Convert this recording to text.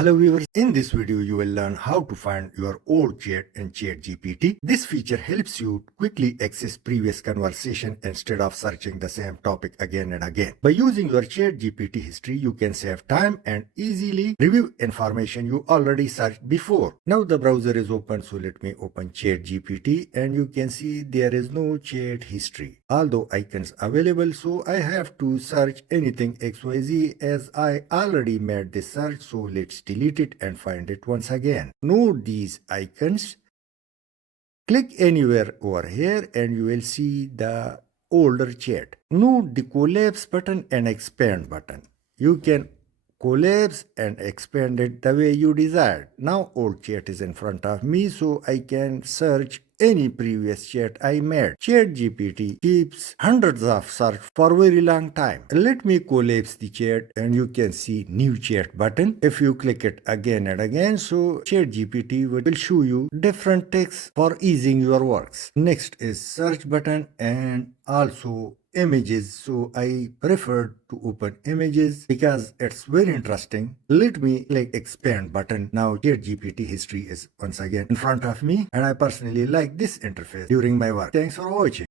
Hello viewers, in this video you will learn how to find your old chat in ChatGPT. This feature helps you quickly access previous conversation instead of searching the same topic again and again. By using your ChatGPT history, you can save time and easily review information you already searched before. Now the browser is open, so let me open ChatGPT and you can see there is no chat history. Although icons available, so I have to search anything XYZ as I already made this search, so let's delete it and find it once again. Note these icons. Click anywhere over here and you will see the older chat. Note the collapse button and expand button. You can collapse and expand it the way you desired. Now old chat is in front of me, so I can search any previous chat I made. ChatGPT keeps hundreds of search for a very long time. Let me collapse the chat and you can see new chat button. If you click it again and again, so ChatGPT will show you different text for easing your works. Next is search button and also images, so I prefer to open images because it's very interesting. Let me click expand button. Now ChatGPT history is once again in front of me and I personally like this interface during my work. Thanks for watching.